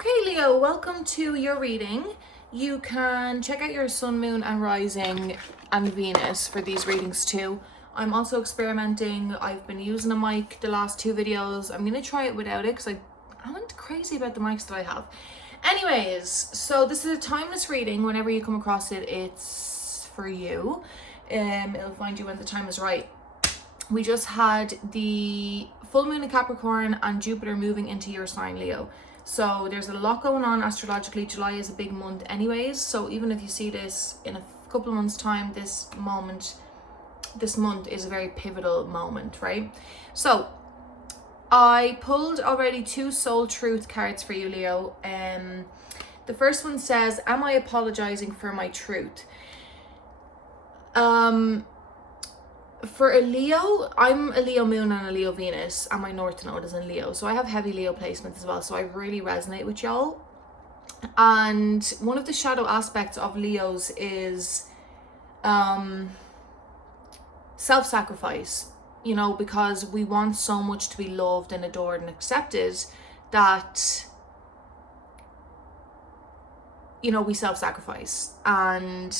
Okay, Leo, welcome to your reading. You can check out your sun, moon, and rising and Venus for these readings too. I'm also experimenting. I've been using a mic the last two videos. I'm going to try it without it because I went crazy about the mics that I have. Anyways, so this is a timeless reading. Whenever you come across it, it's for you. It'll find you when the time is right. We just had the full moon in Capricorn and Jupiter moving into your sign, Leo. So there's a lot going on astrologically. July is a big month anyways. So even if you see this in a couple of months' time, this month is a very pivotal moment, right? So I pulled already two soul truth cards for you, Leo. The first one says, am I apologizing for my truth? For a Leo, I'm a Leo moon and a Leo Venus, and my North Node is in Leo. So I have heavy Leo placements as well. So I really resonate with y'all. And one of the shadow aspects of Leos is self-sacrifice, you know, because we want so much to be loved and adored and accepted that, you know, we self-sacrifice. And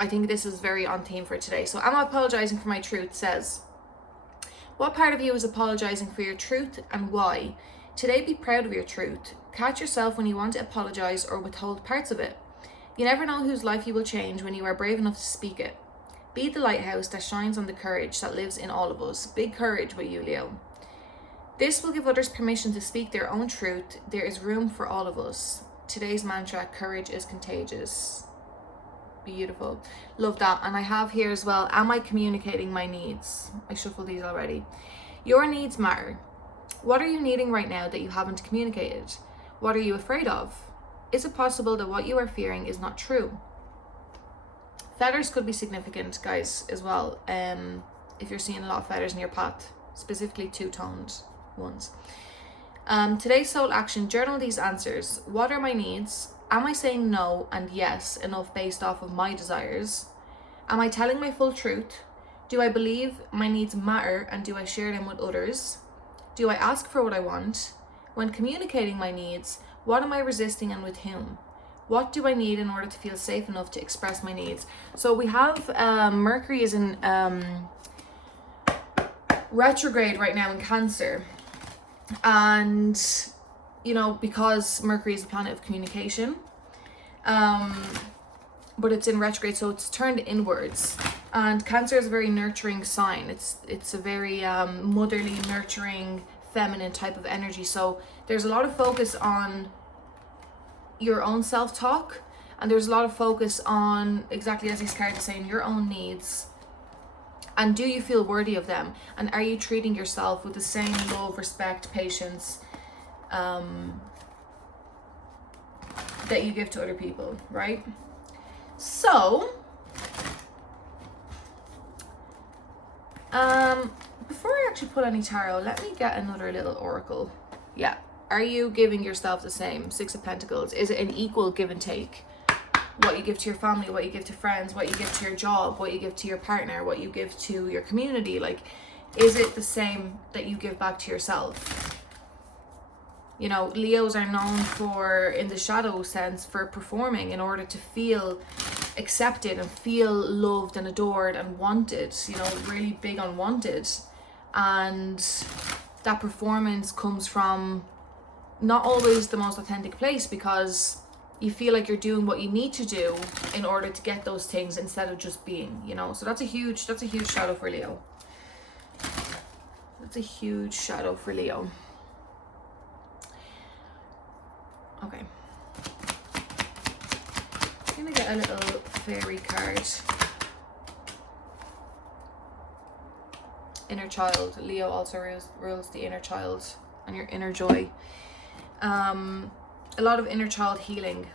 I think this is very on theme for today. So am I apologizing for my truth says, what part of you is apologizing for your truth and why? Today, be proud of your truth. Catch yourself when you want to apologize or withhold parts of it. You never know whose life you will change when you are brave enough to speak it. Be the lighthouse that shines on the courage that lives in all of us. Big courage with you, Leo. This will give others permission to speak their own truth. There is room for all of us. Today's mantra, courage is contagious. Beautiful. Love that. And I have here as well, am I communicating my needs? I shuffled these already. Your needs matter. What are you needing right now that you haven't communicated? What are you afraid of? Is it possible that what you are fearing is not true? Feathers could be significant, guys, as well. If you're seeing a lot of feathers in your path, specifically two-toned ones. Today's soul action, journal these answers. What are my needs? Am I saying no and yes enough based off of my desires? Am I telling my full truth? Do I believe my needs matter and do I share them with others? Do I ask for what I want? When communicating my needs, what am I resisting and with whom? What do I need in order to feel safe enough to express my needs? So we have Mercury is in retrograde right now in Cancer. And you know, because Mercury is a planet of communication, but it's in retrograde, so it's turned inwards. And Cancer is a very nurturing sign. It's a very motherly, nurturing, feminine type of energy. So there's a lot of focus on your own self-talk, and there's a lot of focus on, exactly as these cards are saying, your own needs. And do you feel worthy of them? And are you treating yourself with the same love, respect, patience, that you give to other people, right? So before I actually pull any tarot, let me get another little oracle. Yeah, are you giving yourself the same? Six of Pentacles. Is it an equal give and take? What you give to your family, what you give to friends, what you give to your job, what you give to your partner, what you give to your community, like, is it the same that you give back to yourself? You know, Leos are known for, in the shadow sense, for performing in order to feel accepted and feel loved and adored and wanted, you know, really big on wanted. And that performance comes from not always the most authentic place, because you feel like you're doing what you need to do in order to get those things instead of just being, you know. So that's a huge shadow for Leo. That's a huge shadow for Leo. Okay, I'm gonna get a little fairy card. Inner child. Leo also rules the inner child and your inner joy. A lot of inner child healing.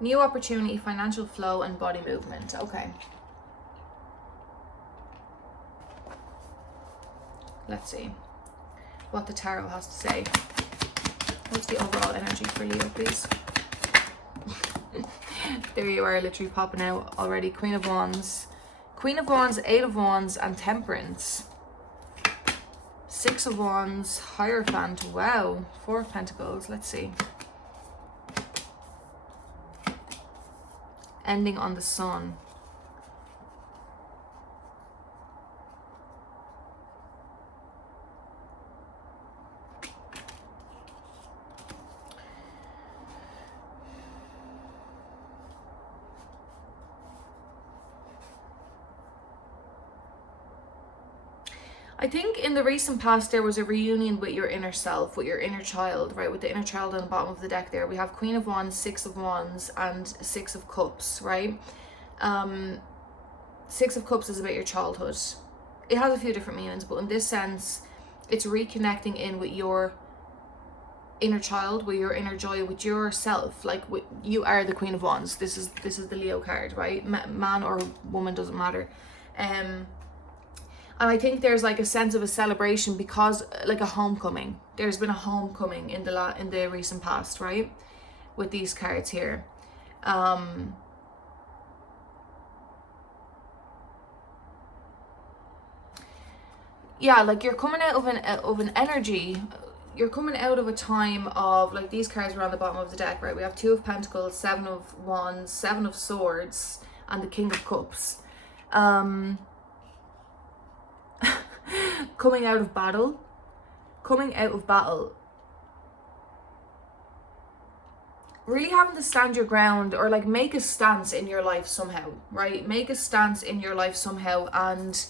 New opportunity, financial flow, and body movement. Okay. Let's see what the tarot has to say. What's the overall energy for Leo, please? There you are, literally popping out already. Queen of Wands, Eight of Wands, and Temperance. Six of Wands, Hierophant. Wow. Four of Pentacles. Let's see. ending on the Sun. I think in the recent past there was a reunion with your inner self, with your inner child, right? With the inner child on the bottom of the deck there. We have Queen of Wands, Six of Wands, and Six of Cups, right? Six of Cups is about your childhood. It has a few different meanings, but in this sense, it's reconnecting in with your inner child, with your inner joy, with yourself. Like, you are the Queen of Wands. This is the Leo card, right? Man or woman, doesn't matter. And I think there's like a sense of a celebration, because like a homecoming. There's been a homecoming in the recent past, right? With these cards here. Yeah, like you're coming out of an energy. You're coming out of a time of, like, these cards were on the bottom of the deck, right? We have Two of Pentacles, Seven of Wands, Seven of Swords, and the King of Cups. Coming out of battle, really having to stand your ground, or like make a stance in your life somehow, right? Make a stance in your life somehow. And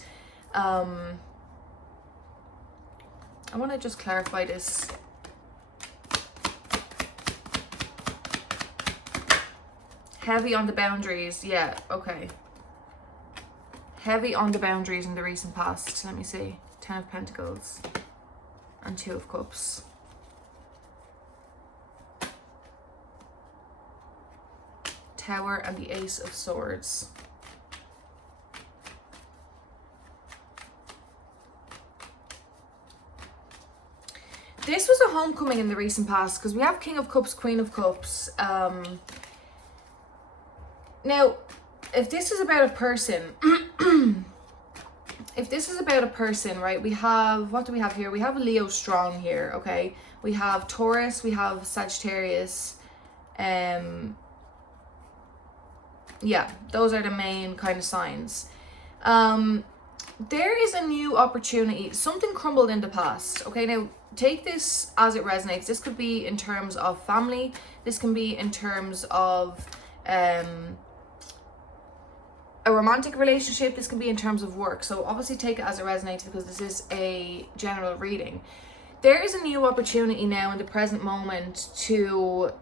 I want to just clarify this. Heavy on the boundaries. Yeah, okay. Heavy on the boundaries in the recent past. Let me see. Ten of Pentacles and Two of Cups. Tower and the Ace of Swords. This was a homecoming in the recent past, because we have King of Cups, Queen of Cups. Now, if this is about a person, right, we have, what do we have here? We have a Leo strong here, okay? We have Taurus, we have Sagittarius. Yeah, those are the main kind of signs. There is a new opportunity. Something crumbled in the past, okay? Now, take this as it resonates. This could be in terms of family. This can be in terms of a romantic relationship. This can be in terms of work. So obviously take it as it resonates, because this is a general reading. There is a new opportunity now in the present moment to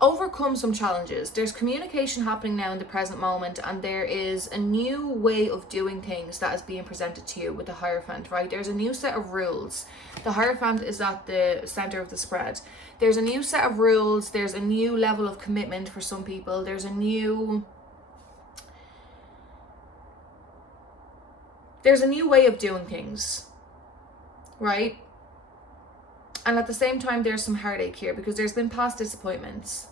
overcome some challenges. There's communication happening now in the present moment, and there is a new way of doing things that is being presented to you with the Hierophant, right? There's a new set of rules. The Hierophant is at the center of the spread. There's a new set of rules. There's a new level of commitment for some people. There's a new way of doing things, right? And at the same time, there's some heartache here, because there's been past disappointments.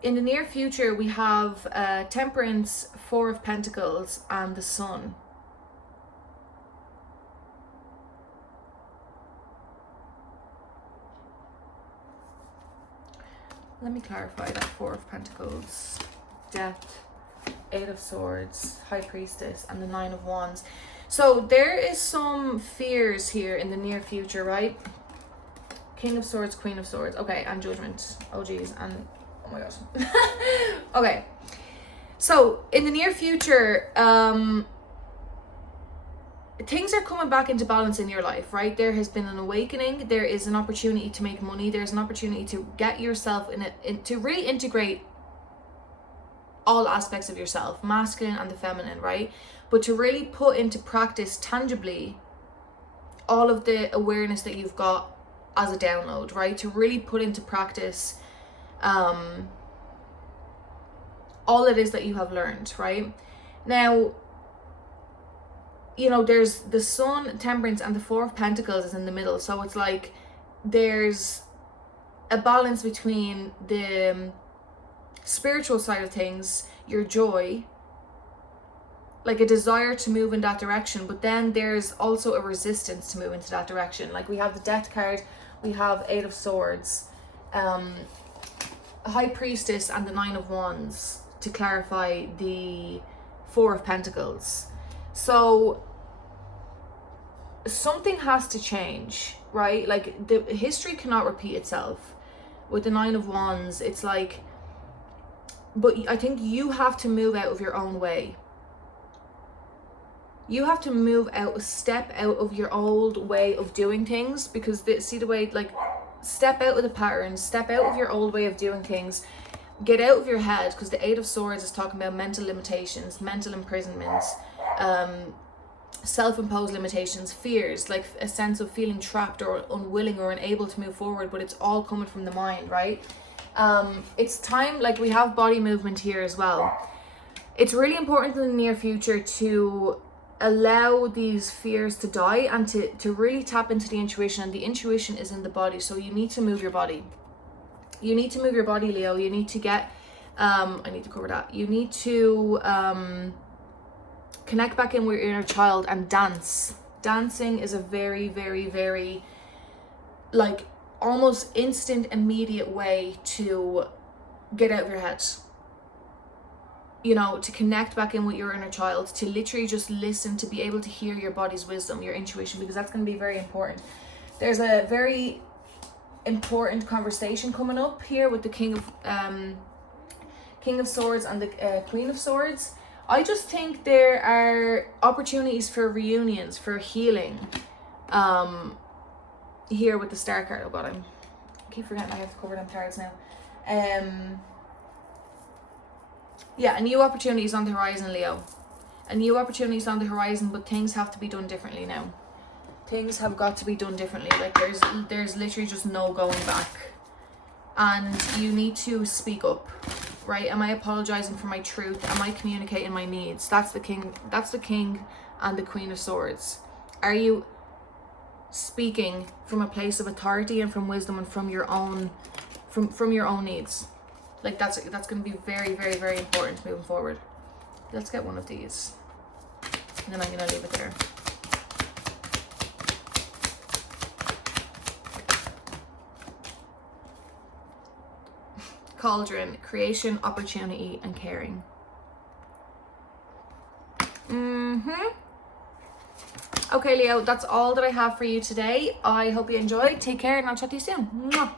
In the near future, we have Temperance, Four of Pentacles, and the Sun. Let me clarify that. Four of Pentacles, Death, Eight of Swords, High Priestess, and the Nine of Wands. So there is some fears here in the near future, right? King of Swords, Queen of Swords. Okay, and Judgment. Oh geez, and oh my gosh. Okay, so in the near future, things are coming back into balance in your life, right? There has been an awakening. There is an opportunity to make money. There's an opportunity to get yourself to reintegrate all aspects of yourself, masculine and the feminine, right? But to really put into practice tangibly all of the awareness that you've got as a download, right? To really put into practice all it is that you have learned, right? Now, you know, there's the Sun, Temperance, and the Four of Pentacles is in the middle. So it's like there's a balance between the spiritual side of things, your joy, like a desire to move in that direction, but then there's also a resistance to move into that direction. Like we have the Death card, we have Eight of Swords, High Priestess, and the Nine of Wands to clarify the Four of Pentacles. So something has to change, right? Like the history cannot repeat itself. With the Nine of Wands, it's like, but I think you have to move out of your own way. You have to move out, step out of your old way of doing things, because see the way, like, step out of the patterns, step out of your old way of doing things, get out of your head, because the Eight of Swords is talking about mental limitations, mental imprisonments, self-imposed limitations, fears, like a sense of feeling trapped or unwilling or unable to move forward, but it's all coming from the mind, right? It's time, like we have body movement here as well. It's really important in the near future to allow these fears to die and to really tap into the intuition, and the intuition is in the body. So you need to move your body. You need to move your body, Leo. You need to get, I need to cover that. You need to connect back in with your inner child and dance. Dancing is a very, very, very, like, almost instant, immediate way to get out of your head. You know, to connect back in with your inner child, to literally just listen, to be able to hear your body's wisdom, your intuition, because that's going to be very important. There's a very important conversation coming up here with the King of Swords and the Queen of Swords. I just think there are opportunities for reunions, for healing. Here with the Star card. Oh God, I keep forgetting I have to cover them cards now. Yeah, a new opportunity is on the horizon, Leo. A new opportunity is on the horizon, but things have to be done differently now. Things have got to be done differently. Like there's literally just no going back. And you need to speak up, right? Am I apologizing for my truth? Am I communicating my needs? That's the King and the Queen of Swords. Are you speaking from a place of authority and from wisdom and from your own needs? Like that's going to be very, very, very important moving forward. Let's get one of these, and then I'm going to leave it there. Cauldron, creation, opportunity, and caring. Okay, Leo, that's all that I have for you today. I hope you enjoyed. Take care, and I'll chat to you soon. Mwah.